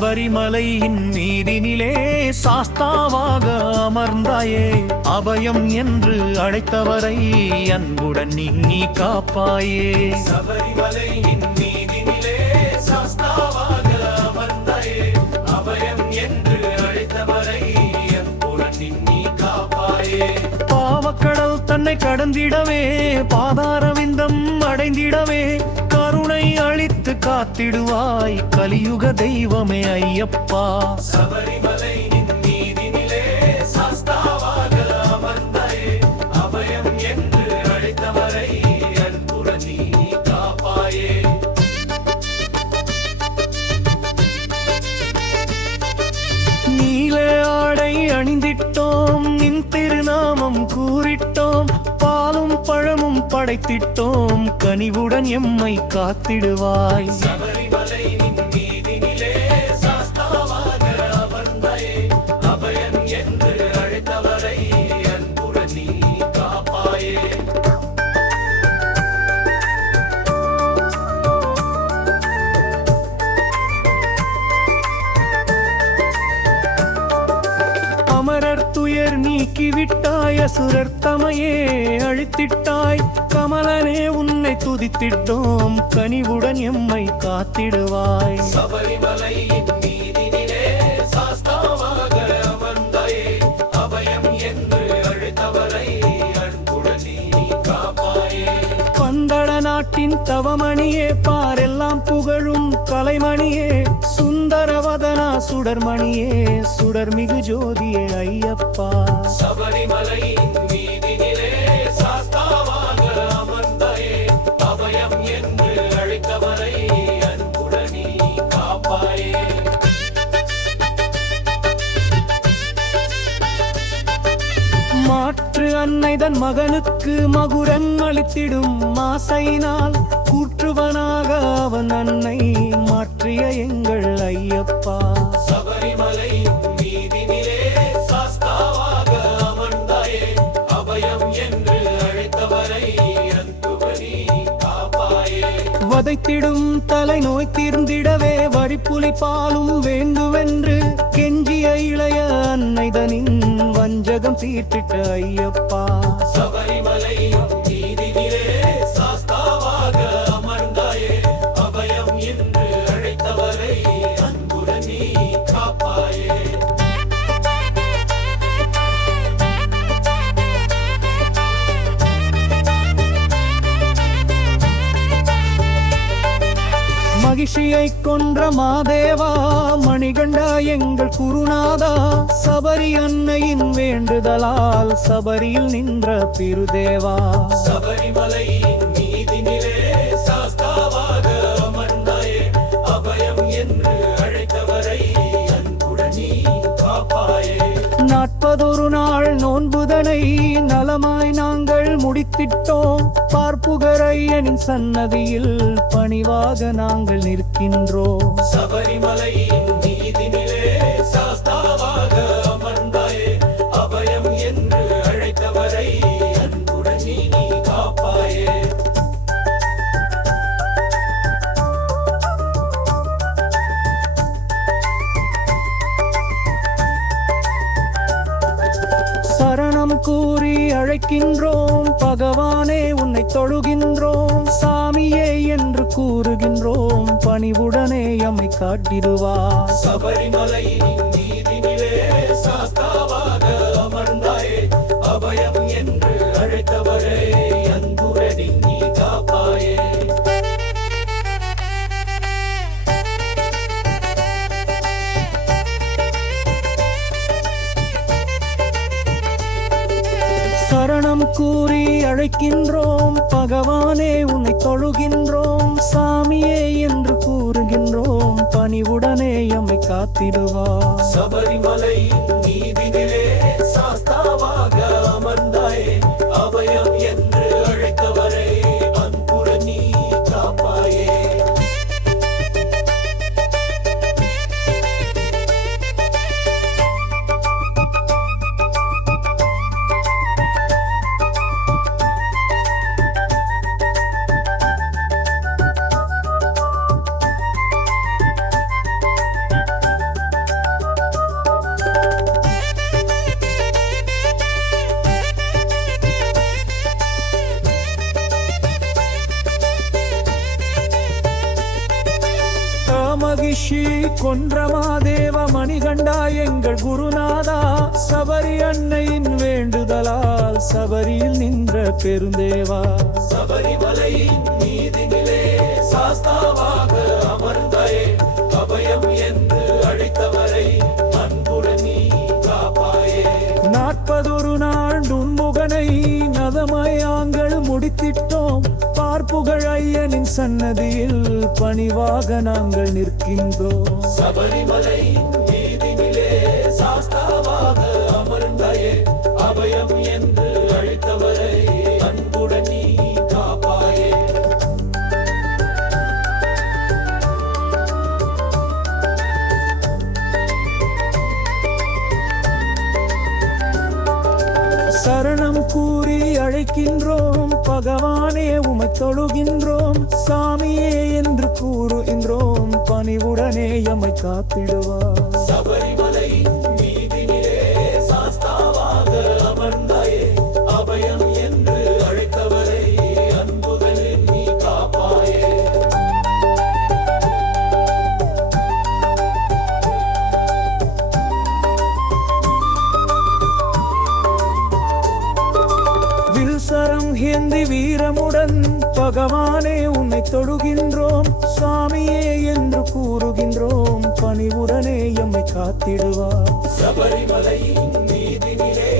சபரிமலையின் மீதினிலே சாஸ்தாவாக அமர்ந்தாயே. அபயம் என்று அழைத்தவரை அன்புடன் நீ காப்பாயே. சபரிமலையின் மீதினிலே சாஸ்தாவாக அமர்ந்தாயே. அபயம் என்று அழைத்தவரை அன்புடன் நீ காப்பாயே. பாவக்கடல் தன்னை கடந்திடவே பாதாரவிந்தம் அடைந்திடவே. கருணை அழித்து காத்திடுவாய். கலியுக தெய்வமே ஐயப்பா. சபரிமலையின் படைத்திட்டோம். கனிவுடன் எம்மை காத்திடுவாய். துயர் நீக்கிவிட்டாய் அசுரர் தமையே அழித்திட்டாய். கமலனே உன்னை துதித்திட்டோம் கனிவுடன் எம்மை காத்திடுவாய். பந்தள நாட்டின் தவமணியே பாரெல்லாம் புகழும் கலைமணியே சுந்தரவதனா சுடர்மணியே சுடர்மிகு ஜோதியே ஐயப்பா. சபரிமலையின் மீதினிலே சாஸ்தாவாக அமர்ந்தாயே அபயம் என்று அழைத்தவரை அன்புடன் காப்பாயே. மாற்று அன்னைதன் மகனுக்கு மகுரன் அளித்திடும் மாசையினால் கூற்றுவனாக அவன் அன்னை மாற்றிய எங்கள் ஐயப்பா. சபரிமலையின் மீதினிலே சாஸ்தாவாக அமர்ந்தாயே அபயம் என்று அழைத்தவரை வதைத்திடும் தலை நோய் தீர்ந்திடவே வரிப்புலி பாலும் வேண்டுவென்று கெஞ்சிய இளைய அன்னைதனின் வஞ்சகம் தீர்த்திட்ட ஐயப்பா. சபரிமலையின் மகிழ்ச்சியை கொன்ற மாதேவா மணிகண்டா எங்கள் குருநாதா சபரி அன்னையின் வேண்டுதலால் சபரியில் நின்ற திருதேவா சபரிமலையில் நாற்பதொரு நாள் நோன்புதனை நலமாய் நாங்கள் முடித்திட்டோம். பார்ப்புகரையனின் சன்னதியில் பணிவாக நாங்கள் நிற்கின்றோம். சபரிமலையின் கூறி அழைக்கின்றோம் பகவானே உன்னை தொழுகின்றோம் சாமியே என்று கூறுகின்றோம் பணிவுடனே எம்மை காட்டிடுவார். சபரிமலையின் துதிக்கின்றோம் பகவானே உன்னை தொழுகின்றோம் சாமியே என்று கூறுகின்றோம் பணிவுடனே எம்மை காத்திடுவா. சபரிமலை மீதினிலே சாஸ்தாவாக அமர்ந்தாயே அபயம் என்று மகிஷி கொன்றமாதேவ மணிகண்டா எங்கள் குருநாதா. சபரி அன்னையின் வேண்டுதலால் சபரியில் நின்ற பெருந்தேவா. சபரிமலையின் மீதினிலே சாஸ்தாவாக அமர்ந்தாயே. அபயம் என்று அழைத்தவரை அன்புடன் நீ காப்பாயே. நாற்பதொரு நாள் உன்முகனை நதமயாங்கள் முடித்திட்டோம். பார்ப்புகழ் ஐயனின் சன்னதியில் பணிவாக நாங்கள் நிற்கின்றோம். சபரிமலை மீதினிலே சாஸ்தாவாக அமர்ந்தாயே அபயம் சரணம் கூறி அழைக்கின்றோம். பகவானே உமை தொழுகின்றோம். சாமியே என்று கூறுகின்றோம். பணிவுடனே எம்மை காத்திடுவார். வீரமுடன் பகவானே உன்னை தொழுகின்றோம். சாமியே என்று கூறுகின்றோம். பணிவுடனே எம்மை காத்திடுவார். சபரிமலை மீதினிலே